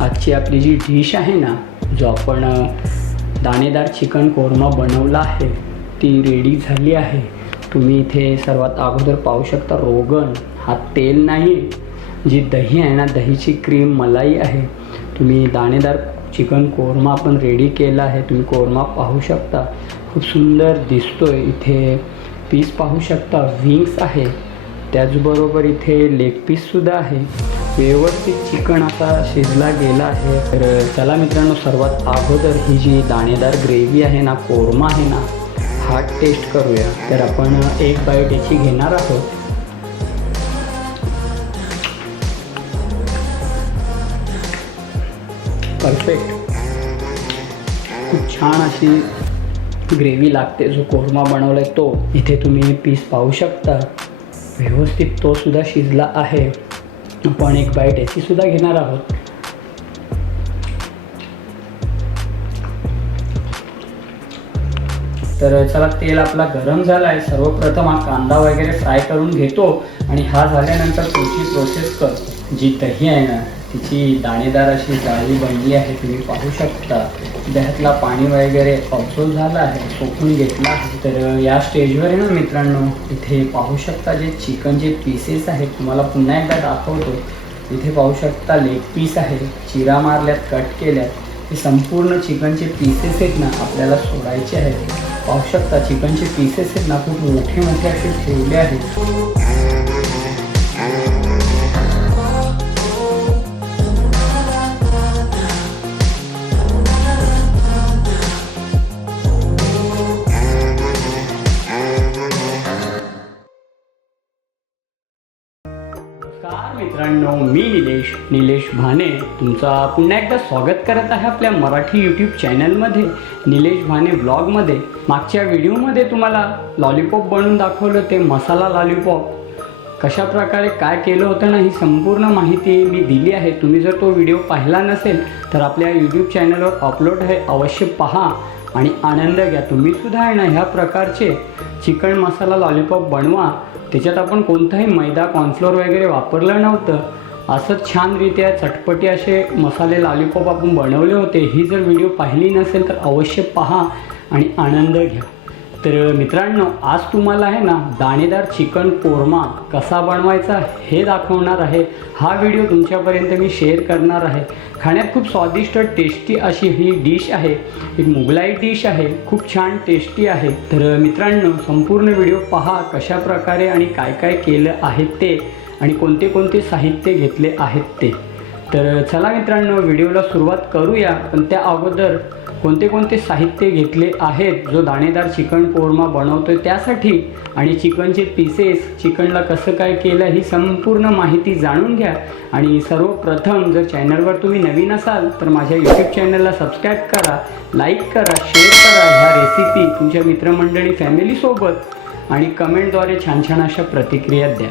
आजची आपली जी डिश आहे ना, जो आपण दाणेदार चिकन कोरमा बनवला आहे ती रेडी झाली आहे। तुम्ही इथे सर्वात अगोदर पाहू शकता रोगन, हा तेल नाही, जी दही आहे ना, दहीची क्रीम मलाई आहे। तुम्ही दाणेदार चिकन कोरमा आपण रेडी केला आहे। तुम्ही कोरमा पाहू शकता, खूप सुंदर दिसतोय। इथे पीस पाहू शकता, विंग्स आहे, त्याचबरोबर इथे लेग पीससुद्धा आहे। व्यवस्थित चिकन असा शिजला गेला आहे। तर चला मित्रांनो, सर्वात अगोदर ही जी दाणेदार ग्रेव्ही आहे ना, कोरमा आहे ना, हा टेस्ट करूया। तर आपण एक बाईट याची घेणार आहोत। परफेक्ट, खूप छान अशी ग्रेव्ही लागते। जो कोरमा बनवला आहे तो इथे तुम्ही पीस पाहू शकता, व्यवस्थित तो सुद्धा शिजला आहे। आपण एक बाईट याची सुद्धा घेणार आहोत। तर चला, तेल आपला गरम झाला आहे। सर्वप्रथम हा कांदा वगैरे फ्राय करून घेतो आणि हा झाल्यानंतर पुढची प्रोसेस करतो। जी दही आहे ना, तिची दाणेदार अशी जाळी बनली आहे, तुम्ही पाहू शकता। दह्यातला पाणी वगैरे ऑब्झर्व झालं आहे, सोकून घेतला आहे। तर या स्टेजवर आहे ना मित्रांनो, इथे पाहू शकता जे चिकनचे पीसेस आहेत, तुम्हाला पुन्हा एकदा दाखवतो। इथे पाहू शकता लेग पीस आहे, चिरा मारल्यात, कट केल्यात। हे संपूर्ण चिकनचे पीसेस आहेत ना, आपल्याला सोडायचे आहेत। पाहू शकता चिकनचे पीसेस आहेत ना, खूप मोठे मोठे असे ठेवले आहेत। नमस्कार मित्रांनो, मी निलेश भाने तुमचा पुन्हा एकदा स्वागत करत आहे आपल्या मराठी यूट्यूब चॅनलमध्ये, निलेश भाने ब्लॉगमध्ये। मागच्या व्हिडिओमध्ये तुम्हाला लॉलीपॉप बनवून दाखवलं, ते मसाला लॉलीपॉप कशा प्रकारे काय केलं होतं ना, ही संपूर्ण माहिती मी दिली आहे। तुम्ही जर तो व्हिडिओ पाहिला नसेल तर आपल्या यूट्यूब चॅनलवर अपलोड आहे, अवश्य पहा आणि आनंद घ्या। तुम्हीसुद्धा आहे ना ह्या प्रकारचे चिकन मसाला लॉलीपॉप बनवा। त्याच्यात आपण कोणताही मैदा, कॉर्नफ्लोअर वगैरे वापरलं नव्हतं। असंच छानरित्या चटपटी असे मसाले लॉलीपॉप आपण बनवले होते। ही जर व्हिडिओ पाहिली नसेल तर अवश्य पहा आणि आनंद घ्या। तर मित्रांनो, आज तुम्हाला आहे ना दाणेदार चिकन कोरमा कसा बनवायचा हे दाखवणार आहे। हा व्हिडिओ तुमच्यापर्यंत मी शेअर करणार आहे। खाण्यात खूप स्वादिष्ट टेस्टी अशी ही डिश आहे, एक मुघलाई डिश आहे, खूप छान टेस्टी आहे। तर मित्रांनो, संपूर्ण व्हिडिओ पहा, कशा प्रकारे आणि काय काय केलं आहे ते आणि कोणते कोणते साहित्य घेतले आहेत ते। तर चला मित्रांनो, व्हिडिओला सुरुवात करूया। पण त्या अगोदर कोणते कोणते साहित्य घेतले आहेत जो दाणेदार चिकन कोरमा बनवतोय त्यासाठी, आणि चिकनचे पीसेस, चिकनला कसं काय केलं, ही संपूर्ण माहिती जाणून घ्या। आणि सर्वप्रथम जर चॅनलवर तुम्ही नवीन असाल तर माझ्या यूट्यूब चॅनलला सबस्क्राईब करा, लाईक करा, शेअर करा ह्या रेसिपी तुमच्या मित्रमंडळी, फॅमिलीसोबत, आणि कमेंटद्वारे छान छान अशा प्रतिक्रिया द्या।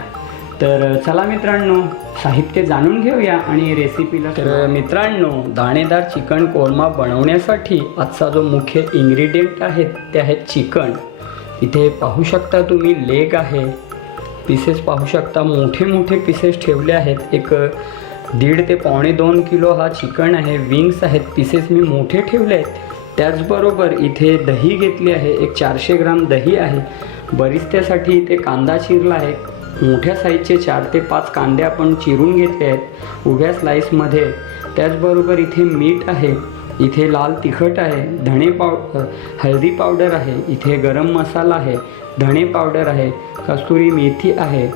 तर चला मित्रांनो, साहित्य जाणून घेऊया आणि रेसिपीला। तर मित्रांनो, दाणेदार चिकन कोरमा बनवण्यासाठी आजचा जो मुख्य इन्ग्रेडियंट आहे ते आहे चिकन। इथे पाहू शकता तुम्ही लेग आहे, पीसेस पाहू शकता, मोठे मोठे पीसेस ठेवले आहेत। एक 1.5 ते 2.25 किलो हा चिकन आहे। विंग्स आहेत, पीसेस मी मोठे ठेवले आहेत। त्याचबरोबर इथे दही घेतली आहे, एक 400 ग्राम दही आहे। बरिस्त्यासाठी इथे कांदा चिरला आहे, मोठ्या साईजचे 4 ते 5 कांदे आपण चिरून घेतले आहेत उभ्या स्लाइसमध्ये। त्याचबरोबर इथे मीठ आहे, इथे लाल तिखट आहे, हळदी पावडर आहे, इथे गरम मसाला आहे, धणे पावडर आहे, कस्तुरी मेथी आहे,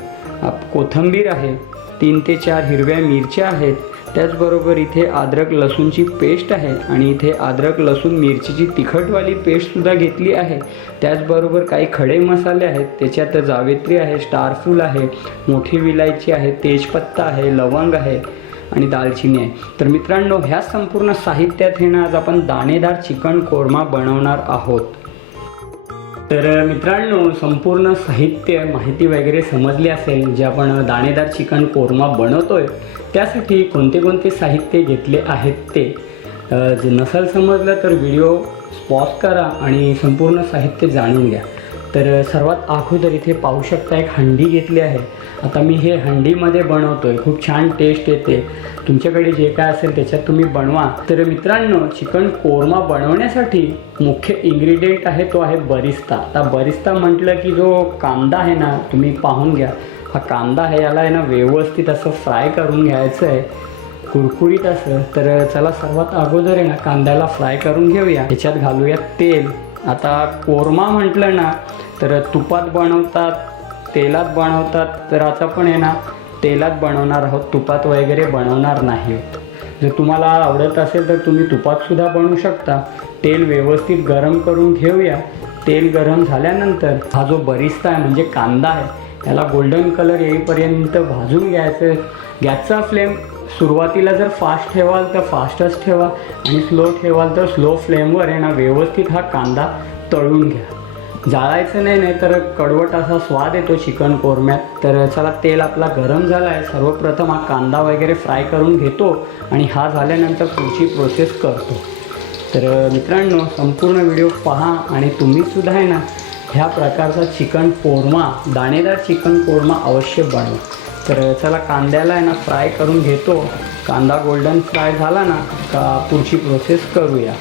कोथिंबीर आहे, 3 ते 4 हिरव्या मिरच्या आहेत। त्याचबरोबर इथे अद्रक लसूणची पेस्ट आहे आणि इथे अद्रक लसूण मिरचीची तिखटवाली पेस्टसुद्धा घेतली आहे। त्याचबरोबर काही खडे मसाले आहेत, त्याच्यात जावेत्री आहे, स्टारफूल आहे, मोठी विलायची आहे, तेजपत्ता आहे, लवंग आहे आणि दालचिनी आहे। तर मित्रांनो, ह्या संपूर्ण साहित्यात हे ना आज आपण दाणेदार चिकन कोरमा बनवणार आहोत। तर मित्रांनो, संपूर्ण साहित्य माहिती वगैरे समजली असेल, जे आपण दाणेदार चिकन कोरमा बनवतोय त्यासाठी कोणते कोणते साहित्य घेतले आहेत ते। जे नसेल समजलं तर व्हिडिओ पॉज करा आणि संपूर्ण साहित्य जाणून घ्या। तर सर्वात अगोदर इथे पाहू शकता एक हंडी घेतली आहे आता मी हे हंडीमध्ये बनवतो आहे, खूप छान टेस्ट येते. तुमच्याकडे जे काय असेल त्याच्यात तुम्ही बनवा. तर मित्रांनो, चिकन कोरमा बनवण्यासाठी मुख्य इन्ग्रेडियंट आहे तो आहे बरिस्ता. आता बरिस्ता म्हटलं की जो कांदा आहे ना, तुम्ही पाहून घ्या. हा कांदा आहे, याला आहे ना व्यवस्थित असं फ्राय करून घ्यायचं आहे, कुरकुरीत असं. तर चला सर्वात अगोदर आहे ना कांद्याला फ्राय करून घेऊया. याच्यात घालूया तेल. आता कोरमा म्हटलं ना तर तुपात बनवतात, तेलात बनवतात. तर आता पण आहे ना तेलात बनवणार आहोत, तुपात वगैरे बनवणार नाही. जर तुम्हाला आवडत असेल तर तुम्ही तुपातसुद्धा बनवू शकता. तेल व्यवस्थित गरम करून घेऊया. तेल गरम झाल्यानंतर हा जो बरिस्ता आहे म्हणजे कांदा आहे, याला गोल्डन कलर येईपर्यंत भाजून घ्यायचं. गॅसचा फ्लेम सुरुवातीला जर फास्ट ठेवाल तर फास्टच ठेवा आणि स्लो ठेवाल तर स्लो फ्लेमवर आहे ना व्यवस्थित हा कांदा तळून घ्या. जाळायचं नाही, नाही तर कडवट असा स्वाद येतो चिकन कोरम्यात. तर चला, तेल आपला गरम झाला आहे. सर्वप्रथम हा कांदा वगैरे फ्राय करून घेतो आणि हा झाल्यानंतर पुढची प्रोसेस करतो. तर मित्रांनो, संपूर्ण व्हिडिओ पहा आणि तुम्हीसुद्धा आहे ना ह्या प्रकारचा चिकन कोरमा, दाणेदार चिकन कोरमा अवश्य बनवा. तर चला, कांद्याला आहे ना फ्राय करून घेतो. कांदा गोल्डन फ्राय झाला ना का पुढची प्रोसेस करूया.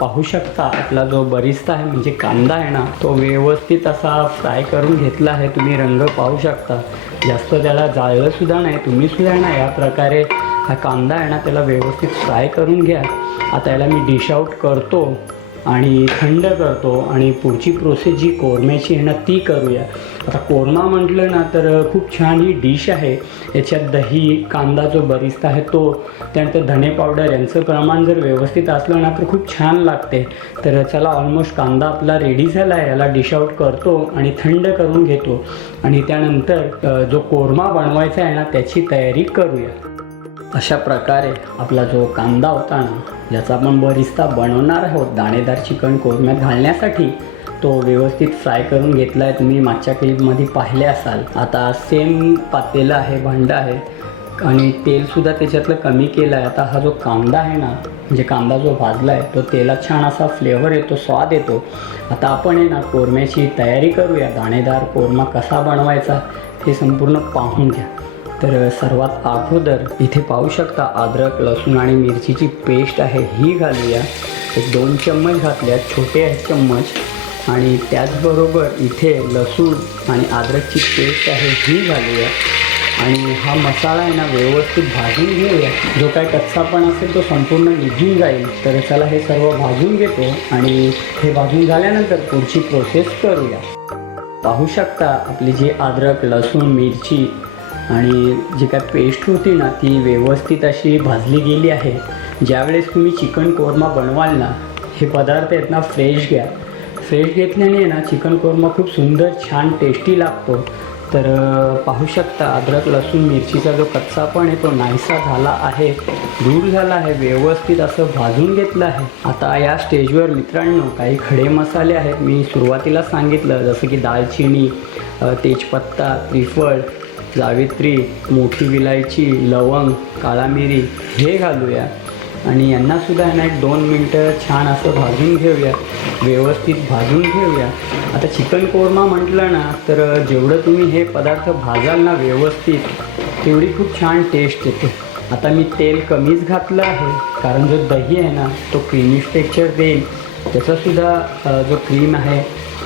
पाहू शकता आपला जो बरिस्ता आहे म्हणजे कांदा आहे ना, तो व्यवस्थित असा फ्राय करून घेतला आहे. तुम्ही रंग पाहू शकता. जास्त त्याला जाळलंसुद्धा नाही. तुम्हीसुद्धा ना या प्रकारे हा कांदा आहे ना त्याला व्यवस्थित फ्राय करून घ्या. आता याला मी डिश आउट करतो आणि थंड करतो आणि पुढची प्रोसेस जी कोरम्याची आहे ना ती करूया. आता कोरमा म्हटलं ना तर खूप छान ही डिश आहे. याच्यात दही, कांदा जो बरिस्ता आहे तो, त्यानंतर धने पावडर यांचं प्रमाण जर व्यवस्थित असलं ना तर खूप छान लागते. तर चला, ऑलमोस्ट कांदा आपला रेडी झाला आहे. याला डिश आउट करतो आणि थंड करून घेतो आणि त्यानंतर जो कोरमा बनवायचा आहे ना त्याची तयारी करूया. अशा प्रकारे आपला जो कांदा होता ना, ज्याचा आपण बरिस्ता बनवणार आहोत दाणेदार चिकन कोरम्यात घालण्यासाठी, तो व्यवस्थित फ्राय करून घेतला आहे. तुम्ही मागच्या क्लिपमध्ये पाहिले असाल. आता सेम पातेलं आहे, भांडं आहे आणि तेलसुद्धा त्याच्यातलं कमी केलं आहे. आता हा जो कांदा आहे ना, म्हणजे कांदा जो भाजला आहे तो तेलात छान असा फ्लेवर येतो, स्वाद येतो. आता आपण आहे ना कोरम्याची तयारी करूया. दाणेदार कोरमा कसा बनवायचा हे संपूर्ण पाहून घ्या. तर सर्वात अगोदर इथे पाहू शकता अद्रक, लसूण आणि मिरचीची पेस्ट आहे ही घालूया. एक 2 चम्मच घातल्या, छोटे आहेत चम्मच. आणि त्याचबरोबर इथे लसूण आणि अद्रकची पेस्ट आहे ही घालूया. आणि हा मसाला आहे ना व्यवस्थित भाजून घेऊया. जो काय कच्चापण असेल तो संपूर्ण निघून जाईल. तर चला, हे सर्व भाजून घेतो आणि हे भाजून झाल्यानंतर पुढची प्रोसेस करूया. पाहू शकता आपली जी अद्रक, लसूण, मिरची आणि जी काय पेस्ट होती ना ती व्यवस्थित अशी भाजली गेली आहे. ज्यावेळेस तुम्ही चिकन कोरमा बनवाल ना, हे पदार्थ आहेत ना फ्रेश घ्या. फ्रेश घेतल्याने ना चिकन कोरमा खूप सुंदर, छान, टेस्टी लागतो. तर पाहू शकता अद्रक, लसूण, मिरचीचा जो कच्चापण आहे तो नाहीसा झाला आहे, दूर झाला आहे. व्यवस्थित असं भाजून घेतलं आहे. आता या स्टेजवर मित्रांनो काही खडे मसाले आहेत. मी सुरुवातीला सांगितलं जसं की दालचिनी, तेजपत्ता, त्रिफळ, जावित्री, मोठी विलायची, लवंग, काळा मिरी हे घालूया. आणि यांनासुद्धा ना 1-2 मिनटं छान असं भाजून घेऊया, व्यवस्थित भाजून घेऊया. आता चिकन कोरमा म्हटलं ना तर जेवढं तुम्ही हे पदार्थ भाजाल ना व्यवस्थित, तेवढी खूप छान टेस्ट येते. आता मी तेल कमीच घातलं आहे कारण जो दही आहे ना तो क्रीमिश टेक्स्चर देईल. त्याचासुद्धा जो क्रीम आहे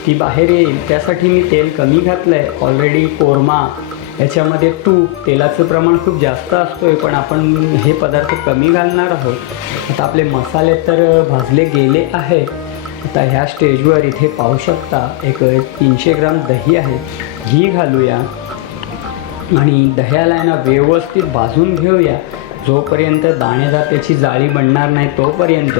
ती बाहेर येईल, त्यासाठी मी तेल कमी घातलं आहे. ऑलरेडी कोरमा याच्यामध्ये तूप, तेलाचं प्रमाण खूप जास्त असतो आहे, पण आपण हे पदार्थ कमी घालणार आहोत. आता आपले मसाले तर भाजले गेले आहे. आता ह्या स्टेजवर इथे पाहू शकता एक 300 ग्राम दही आहे ही घालूया. आणि दह्याला आहे ना व्यवस्थित भाजून घेऊया. जोपर्यंत दाणेदार त्याची जाळी बनणार नाही तोपर्यंत.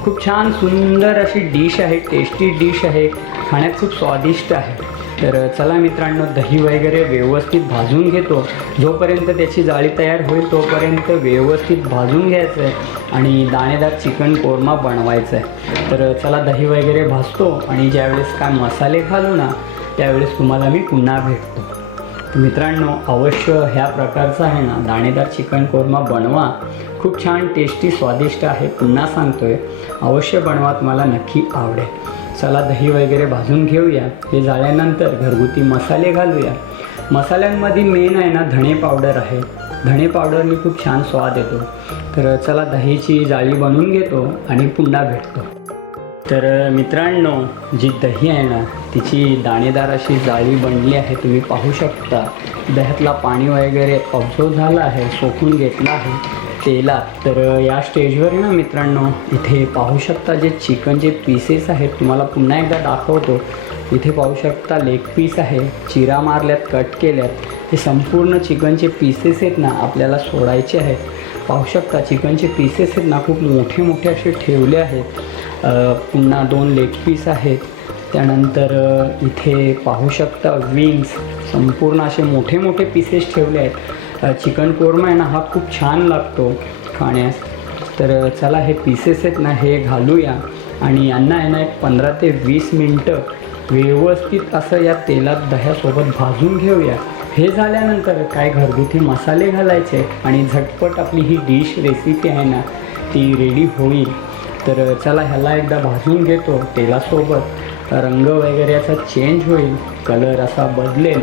खूप छान सुंदर अशी डिश आहे, टेस्टी डिश आहे, खाण्यात खूप स्वादिष्ट आहे. तर चला मित्रांनो, दही वगैरे व्यवस्थित भाजून घेतो. जोपर्यंत त्याची जाळी तयार होईल तोपर्यंत व्यवस्थित भाजून घ्यायचं आहे आणि दाणेदार चिकन कोरमा बनवायचं आहे. तर चला, दही वगैरे भाजतो आणि ज्यावेळेस काय मसाले घालू ना त्यावेळेस तुम्हाला मी पुन्हा भेटतो. मित्रांनो, अवश्य ह्या प्रकारचा आहे ना दाणेदार चिकन कोरमा बनवा. खूप छान टेस्टी स्वादिष्ट आहे. पुन्हा सांगतोय, अवश्य बनवा, तुम्हाला नक्की आवडेल. चला दही वगैरे भाजून घेऊया. हे झाल्यानंतर घरगुती मसाले घालूया. मसाल्यांमध्ये मेन आहे ना धणे पावडर आहे. धणे पावडरने खूप छान स्वाद येतो. तर चला दहीची जाळी बनवून घेतो आणि पुन्हा भेटतो. तर मित्रांनो, जी दही आहे ना तिची दाणेदार अशी जाळी बनली आहे. तुम्ही पाहू शकता दह्यातला पाणी वगैरे ऑब्झर्व झालं आहे, सोकून घेतलं आहे तेलात. तर या स्टेजवर ना मित्रांनो, इथे पाहू शकता जे चिकनचे पीसेस आहेत, तुम्हाला पुन्हा एकदा दाखवतो. इथे पाहू शकता लेग पीस आहे, चिरा मारल्यात, कट केल्यात. हे संपूर्ण चिकनचे पीसेस आहेत ना आपल्याला सोडायचे आहेत. पाहू शकता चिकनचे पीसेस आहेत ना खूप मोठे मोठे असे ठेवले आहेत. पुन्हा 2 लेग पीस आहेत. त्यानंतर इथे पाहू शकता विंग्स, संपूर्ण असे मोठे मोठे पीसेस ठेवले आहेत. चिकन कोरमा आहे ना हा खूप छान लागतो खाण्यास. तर चला हे पीसेस आहेत ना हे घालूया आणि यांना आहे ना एक 15 ते 20 मिनटं व्यवस्थित असं या तेलात दह्यासोबत भाजून घेऊया. हे झाल्यानंतर काय घरगुती मसाले घालायचे आणि झटपट आपली ही डिश रेसिपी आहे ना ती रेडी होईल. तर चला ह्याला एकदा भाजून घेतो तेलासोबत. रंग वगैरे याचा चेंज होईल, कलर असा बदलेल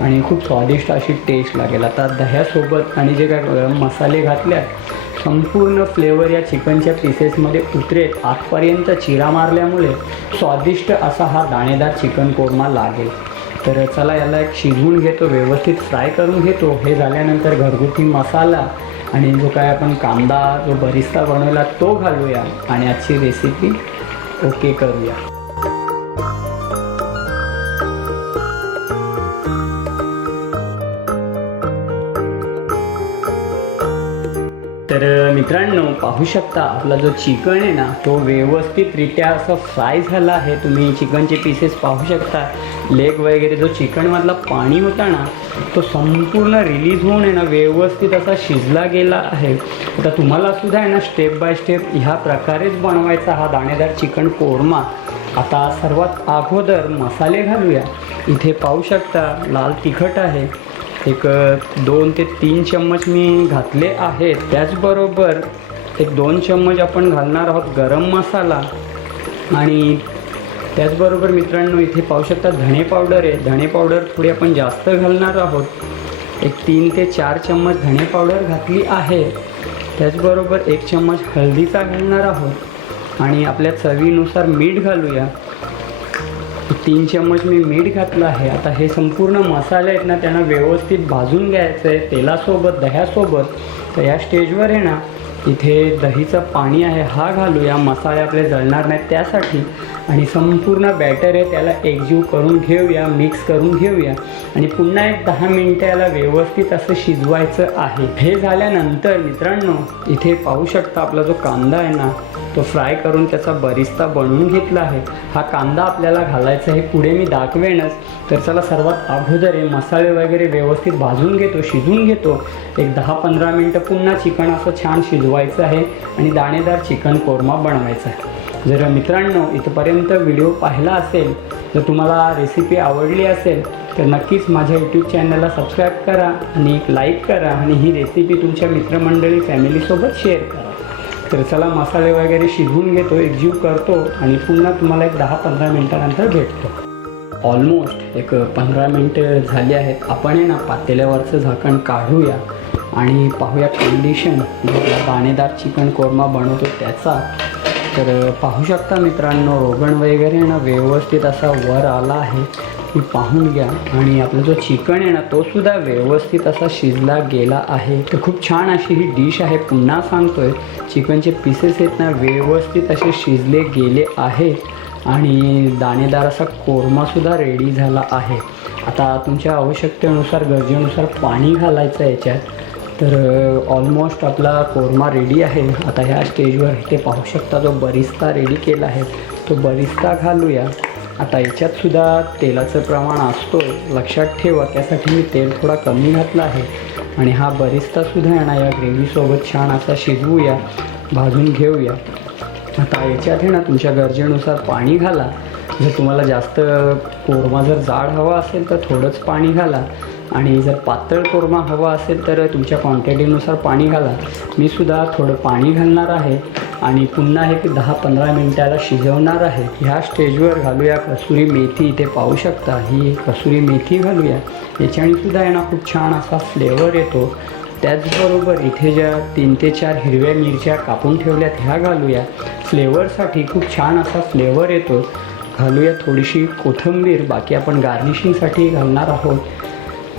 आणि खूप स्वादिष्ट अशी टेस्ट लागेल. आता दह्यासोबत आणि जे काय गरम मसाले घातल्यात संपूर्ण फ्लेवर या चिकनच्या पीसेसमध्ये उतरेल. आतपर्यंत चिरा मारल्यामुळे स्वादिष्ट असा हा दाणेदार चिकन कोरमा लागेल. तर चला याला एक शिजवून घेतो, व्यवस्थित फ्राय करून घेतो. हे झाल्यानंतर घरगुती मसाला आणि जो काय आपण कांदा जो बरिस्ता बनवला तो घालूया आणि आजची रेसिपी ओके करूया. तर मित्रांनो, पाहू शकता आपला जो चिकन आहे ना तो व्यवस्थितरित्या असं फ्राय झाला आहे. तुम्ही चिकनचे पीसेस पाहू शकता. लेग वगैरे जो चिकनमधला पाणी होता ना तो संपूर्ण रिलीज होऊन आहे ना व्यवस्थित असा शिजला गेला आहे. आता तुम्हाला सुद्धा आहे ना स्टेप बाय स्टेप ह्या प्रकारेच बनवायचा हा दाणेदार चिकन कोरमा. आता सर्वात अगोदर मसाले घालूया. इथे पाहू शकता लाल तिखट आहे, एक 2 ते 3 चम्मच मी घातले आहेत. त्याचबरोबर एक 2 चम्मच आपण घालणार आहोत गरम मसाला आणि त्याचबरोबर मित्रांनो इथे पाहू शकता धणे पावडर आहे. धणे पावडर थोडी आपण जास्त घालणार आहोत. एक 3 ते 4 चम्मच धणे पावडर घातली आहे. त्याचबरोबर 1 चम्मच हळदीचा घालणार आहोत आणि आपल्या चवीनुसार मीठ घालूया. 3 चम्मच मी मीठ घातलं आहे. आता हे संपूर्ण मसाले आहेत ना त्यांना व्यवस्थित भाजून घ्यायचं आहे तेलासोबत, दह्यासोबत. तर या स्टेजवर आहे ना इथे दहीचं पाणी आहे हा घालूया. मसाले आपले जळणार नाहीत त्यासाठी. आणि संपूर्ण बॅटर आहे त्याला एकजीव करून घेऊया, मिक्स करून घेऊया आणि पुन्हा एक 10 मिनटं याला व्यवस्थित असं शिजवायचं आहे. हे झाल्यानंतर मित्रांनो इथे पाहू शकता आपला जो कांदा आहे ना तो फ्राय करून त्याचा बरिस्ता बनवून घेतला आहे. हा कांदा आपल्याला घालायचा आहे, पुढे मी दाखवेनच. तर चला सर्वात अगोदर हे मसाले वगैरे व्यवस्थित भाजून घेतो, शिजवून घेतो. एक 10-15 मिनटं पुन्हा चिकन असं छान शिजवायचं आहे आणि दाणेदार चिकन कोरमा बनवायचा आहे. जर मित्रांनो इथपर्यंत व्हिडिओ पाहिला असेल, जर तुम्हाला रेसिपी आवडली असेल तर नक्कीच माझ्या यूट्यूब चॅनलला सबस्क्राईब करा आणि एक लाईक करा आणि ही रेसिपी तुमच्या मित्रमंडळी फॅमिलीसोबत शेअर करा. तर चला मसाले वगैरे शिजवून घेतो, एकजीव करतो आणि पुन्हा तुम्हाला एक 10-15 मिनटानंतर भेटतो. ऑलमोस्ट एक 15 मिनटं झाली आहेत. आपण आहे ना पातेल्यावरचं झाकण काढूया आणि पाहूया कंडिशन दाणेदार चिकन कोरमा बनवतो त्याचा. तर पाहू शकता मित्रांनो रोगण वगैरे ना व्यवस्थित असा वर आला आहे, मी पाहून घ्या. आणि आपला जो चिकन आहे ना तो सुद्धा व्यवस्थित असा शिजला गेला आहे. तर खूप छान अशी ही डिश आहे. पुन्हा सांगतोय चिकनचे पीसेस आहेत ना व्यवस्थित असे शिजले गेले आहे आणि दाणेदार असा कोरमासुद्धा रेडी झाला आहे. आता तुमच्या आवश्यकतेनुसार गरजेनुसार पाणी घालायचं याच्यात. तर ऑलमोस्ट आपला कोरमा रेडी आहे. आता ह्या स्टेजवर इथे पाहू शकता जो बरिस्ता रेडी केला आहे तो बरिस्ता घालूया. आता याच्यातसुद्धा तेलाचं प्रमाण असतो, लक्षात ठेवा. त्यासाठी मी तेल थोडा कमी घातला आहे. आणि हा बरिस्तासुद्धा आहे ना या ग्रेव्हीसोबत छान असा शिजवूया, भाजून घेऊया. आता याच्यात आहे ना तुमच्या गरजेनुसार पाणी घाला. जर तुम्हाला जास्त कोरमा जर जाड हवा असेल तर थोडंच पाणी घाला आणि जर पातळ कोरमा हवा असेल तर तुमच्या क्वांटिटीनुसार पाणी घाला. मी सुद्धा थोडं पाणी घालणार आहे आणि पुन्हा एक 10-15 मिनटाला शिजवणार आहे. ह्या स्टेजवर घालूया कसुरी मेथी. इथे पाहू शकता ही कसुरी मेथी घालूया. याच्याने सुद्धा आहे ना खूप छान असा फ्लेवर येतो. त्याचबरोबर इथे ज्या 3 ते 4 हिरव्या मिरच्या कापून ठेवल्यात ह्या घालूया. फ्लेवरसाठी खूप छान असा फ्लेवर येतो. घालूया थोडीशी कोथिंबीर. बाकी आपण गार्निशिंगसाठी घालणार आहोत.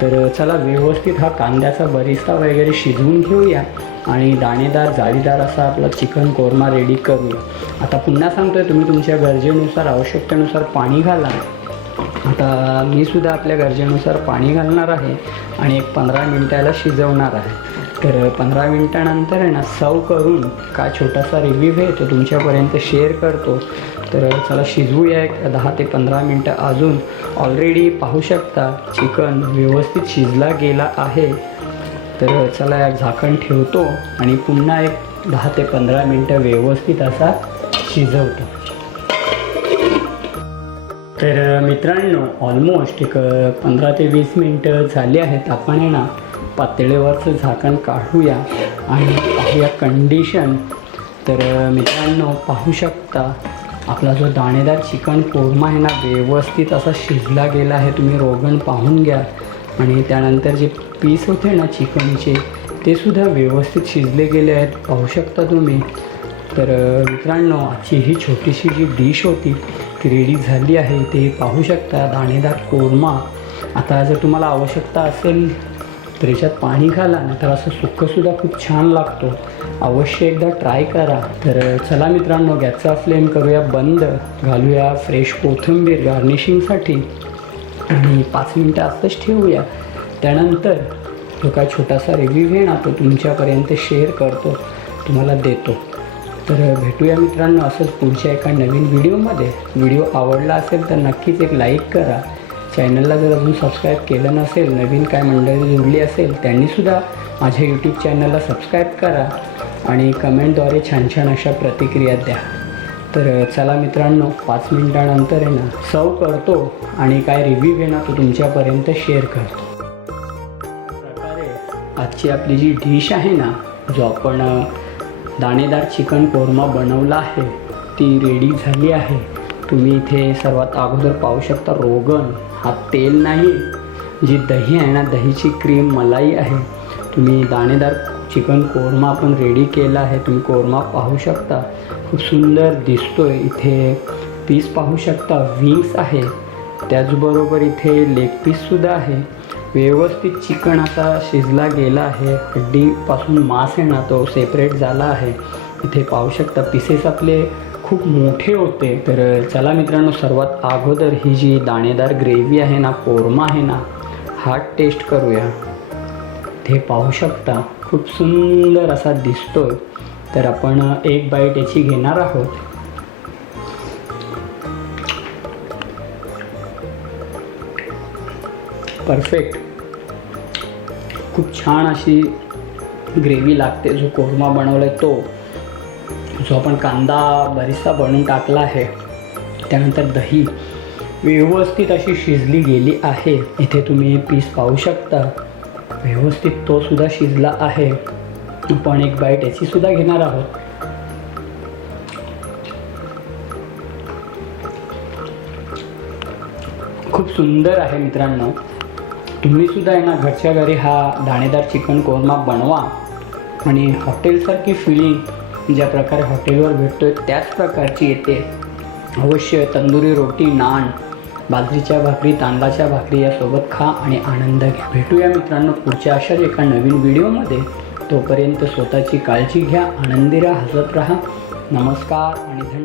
तर चला व्यवस्थित हा कांद्याचा बरिस्ता वगैरे शिजवून घेऊया आणि दाणेदार जाळीदार असा आपला चिकन कोरमा रेडी करूया. आता पुन्हा सांगतोय, तुम्ही तुमच्या गरजेनुसार आवश्यकतेनुसार पाणी घाला. आता मी सुद्धा आपल्या गरजेनुसार पाणी घालणार आहे आणि एक 15 मिनटाला शिजवणार आहे. तर 15 मिनटानंतर आहे ना सर्व करून काय छोटासा रिव्ह्यू आहे तो तुमच्यापर्यंत शेअर करतो. तर चला शिजवूया एक 10 ते 15 मिनटं अजून. ऑलरेडी पाहू शकता चिकन व्यवस्थित शिजला गेला आहे. तर चला एक झाकण ठेवतो आणि पुन्हा एक 10 ते 15 मिनटं व्यवस्थित असा शिजवतो. तर मित्रांनो ऑलमोस्ट एक 15 ते 20 मिनटं झाली आहेत. आपण आहे ना पातेल्यावरचं झाकण काढूया आणि पाहूया कंडिशन. तर मित्रांनो पाहू शकता आपला जो दाणेदार चिकन कोरमा आहे ना व्यवस्थित असा शिजला गेला आहे. तुम्ही रोगण पाहून घ्या आणि त्यानंतर जे पीस होते ना चिकनचे ते सुद्धा व्यवस्थित शिजले गेले आहेत, पाहू शकता तुम्ही. तर मित्रांनो आजची ही छोटीशी जी डिश होती ती रेडी झाली आहे. ते पाहू शकता दाणेदार कोरमा. आता जर तुम्हाला आवश्यकता असेल तर याच्यात पाणी घाला, नंतर असं सुक्कंसुद्धा खूप छान लागतो. अवश्य एकदा ट्राय करा. तर चला मित्रांनो गॅसचा फ्लेम करूया बंद. घालूया फ्रेश कोथिंबीर गार्निशिंगसाठी आणि 5 मिनटं असंच ठेवूया. त्यानंतर जो काय छोटासा रिव्ह्यू आहे ना तो तुमच्यापर्यंत शेअर करतो, तुम्हाला देतो. तर भेटूया मित्रांनो असंच पुढच्या एका नवीन व्हिडिओमध्ये. व्हिडिओ आवडला असेल तर नक्कीच एक लाईक करा. चॅनलला जर अजून सबस्क्राईब केलं नसेल, नवीन काय मंडळी जुळली असेल त्यांनीसुद्धा माझ्या यूट्यूब चॅनलला सबस्क्राईब करा आणि कमेंटद्वारे छान छान अशा प्रतिक्रिया द्या. तर चला मित्रांनो 5 मिनटानंतर आहे ना सर्व करतो आणि काय रिव्ह्यू आहे ना तो तुमच्यापर्यंत शेअर करतो. प्रकारे आजची आपली जी डिश आहे ना, जो आपण दाणेदार चिकन कोरमा बनवला आहे ती रेडी झाली आहे. तुम्ही इथे सर्वात अगोदर पाहू शकता रोगण, हा तेल नाही, जी दही आहे ना दहीची क्रीम मलाई आहे. तुम्ही दाणेदार चिकन कोरमा पण रेडी केला आहे. तुम्ही कोरमा पाहू शकता खूप सुंदर दिसतोय. इथे पीस पाहू शकता, विंग्स आहे. त्याचबरोबर इथे लेग पीससुद्धा आहे. व्यवस्थित चिकन असा शिजला गेला आहे. हड्डीपासून मांस आहे ना तो सेपरेट झाला आहे. इथे पाहू शकता पीसेस आपले खूप मोठे होते. तर चला मित्रांनो सर्वात अगोदर ही जी दाणेदार ग्रेव्ही आहे ना, कोरमा आहे ना, हा टेस्ट करूया. ते पाहू शकता खूप सुंदर असा दिसतोय. तर आपण एक बाईट याची घेणार आहोत. परफेक्ट, खूप छान अशी ग्रेव्ही लागते. जो कोरमा बनवला आहे तो, जो आपण कांदा बरिस्ता बनवून टाकला आहे, त्यानंतर दही व्यवस्थित अशी शिजली गेली आहे. इथे तुम्ही पीस पाहू शकता व्यवस्थित तो सुद्धा शिजला आहे. आपण एक बाईट याची सुद्धा घेणार आहोत. खूप सुंदर आहे मित्रांनो. तुम्ही सुद्धा आहे ना घरच्या घरी हा दाणेदार चिकन कोरमा बनवा आणि हॉटेलसारखी फिलिंग ज्या प्रकारे हॉटेलवर भेटतोय त्याच प्रकारची येते. अवश्य तंदुरी रोटी, नान, बाजरीच्या भाकरी, तांदळाच्या भाकरी यासोबत खा आणि आनंद घ्या. भेटूया मित्रांनो पुढच्या अशाच एका नवीन व्हिडिओमध्ये. तोपर्यंत स्वतःची काळजी घ्या, आनंदी राहा, हसत राहा. नमस्कार आणि धन्यवाद.